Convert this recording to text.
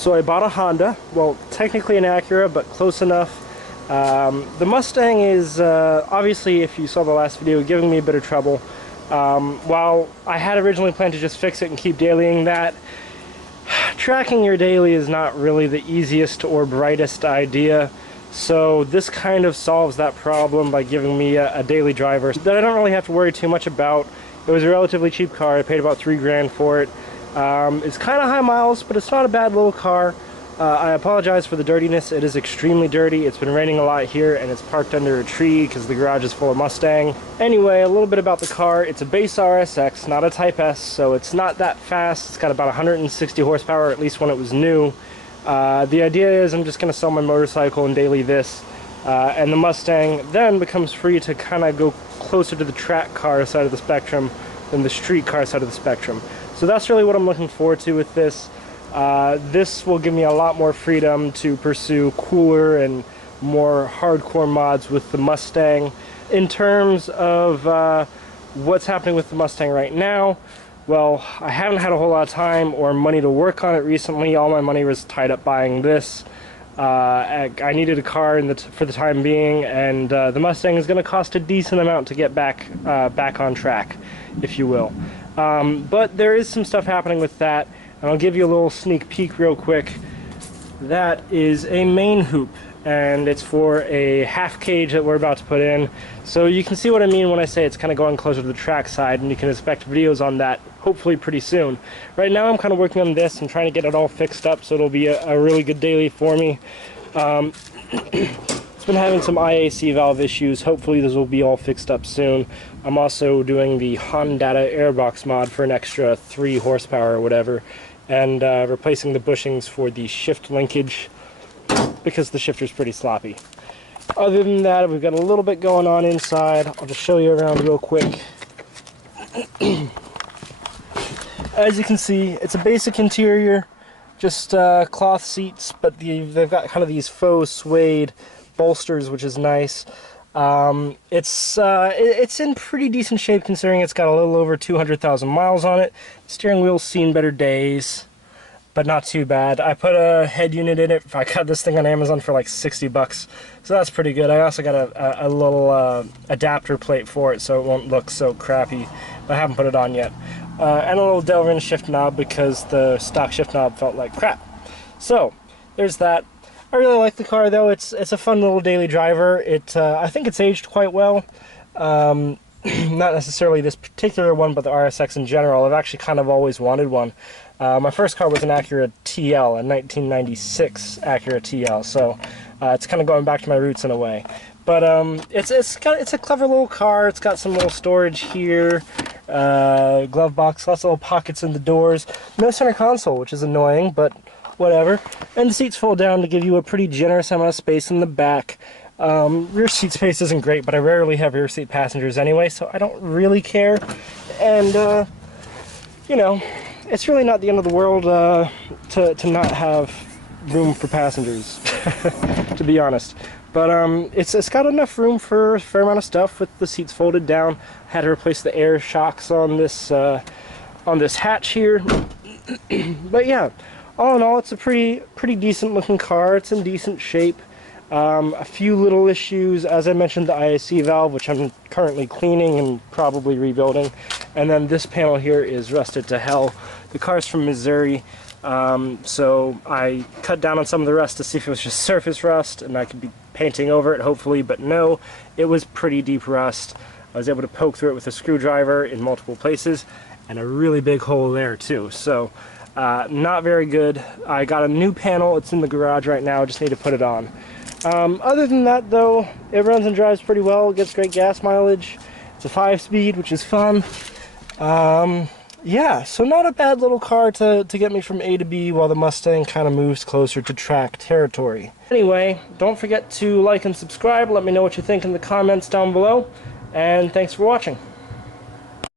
So I bought a Honda, well, technically an Acura, but close enough. The Mustang is, obviously, if you saw the last video, giving me a bit of trouble. While I had originally planned to just fix it and keep dailying that, tracking your daily is not really the easiest or brightest idea. So this kind of solves that problem by giving me a daily driver that I don't really have to worry too much about. It was a relatively cheap car. I paid about $3 grand for it. It's kind of high miles, but it's not a bad little car. I apologize for the dirtiness. It is extremely dirty. It's been raining a lot here, and it's parked under a tree because the garage is full of Mustang. Anyway, a little bit about the car. It's a base RSX, not a Type S, so it's not that fast. It's got about 160 horsepower, at least when it was new. The idea is I'm just going to sell my motorcycle and daily this, and the Mustang then becomes free to kind of go closer to the track car side of the spectrum than the street car side of the spectrum. So that's really what I'm looking forward to with this. This will give me a lot more freedom to pursue cooler and more hardcore mods with the Mustang. In terms of what's happening with the Mustang right now, well, I haven't had a whole lot of time or money to work on it recently. All my money was tied up buying this. I needed a car for the time being, and the Mustang is going to cost a decent amount to get back on track, if you will. But there is some stuff happening with that, and I'll give you a little sneak peek real quick. That is a main hoop, and it's for a half cage that we're about to put in. So you can see what I mean when I say it's kind of going closer to the track side, and you can expect videos on that hopefully pretty soon. Right now I'm kind of working on this and trying to get it all fixed up so it'll be a really good daily for me. It's been having some IAC valve issues. Hopefully this will be all fixed up soon. I'm also doing the Honda airbox mod for an extra 3 horsepower or whatever, and replacing the bushings for the shift linkage because the shifter's pretty sloppy. Other than that, we've got a little bit going on inside. I'll just show you around real quick. As you can see, it's a basic interior, just cloth seats, but they've got kind of these faux suede bolsters, which is nice. It's in pretty decent shape considering it's got a little over 200,000 miles on it. The steering wheel's seen better days, but not too bad. I put a head unit in it. I got this thing on Amazon for like 60 bucks, so that's pretty good. I also got a little adapter plate for it so it won't look so crappy, but I haven't put it on yet. And a little Delrin shift knob because the stock shift knob felt like crap. So there's that. I really like the car though. It's a fun little daily driver. I think it's aged quite well. Not necessarily this particular one, but the RSX in general. I've actually kind of always wanted one. My first car was an Acura TL, a 1996 Acura TL, so it's kind of going back to my roots in a way. But it's a clever little car. It's got some little storage here, glove box, lots of little pockets in the doors. No center console, which is annoying, but whatever. And the seats fold down to give you a pretty generous amount of space in the back. Rear seat space isn't great, but I rarely have rear seat passengers anyway, so I don't really care. And you know, it's really not the end of the world to not have room for passengers, to be honest. But it's got enough room for a fair amount of stuff with the seats folded down. I had to replace the air shocks on this hatch here. But yeah, all in all, it's a pretty decent looking car. It's in decent shape. A few little issues, as I mentioned, the IAC valve, which I'm currently cleaning and probably rebuilding. And then this panel here is rusted to hell. The car's from Missouri, so I cut down on some of the rust to see if it was just surface rust and I could be painting over it, hopefully, but no, it was pretty deep rust. I was able to poke through it with a screwdriver in multiple places, and a really big hole there too, so not very good. I got a new panel. It's in the garage right now. I just need to put it on. Other than that though, it runs and drives pretty well. It gets great gas mileage. It's a 5-speed, which is fun. Yeah, so not a bad little car to get me from A to B while the Mustang kind of moves closer to track territory. Anyway, don't forget to like and subscribe. Let me know what you think in the comments down below, and thanks for watching.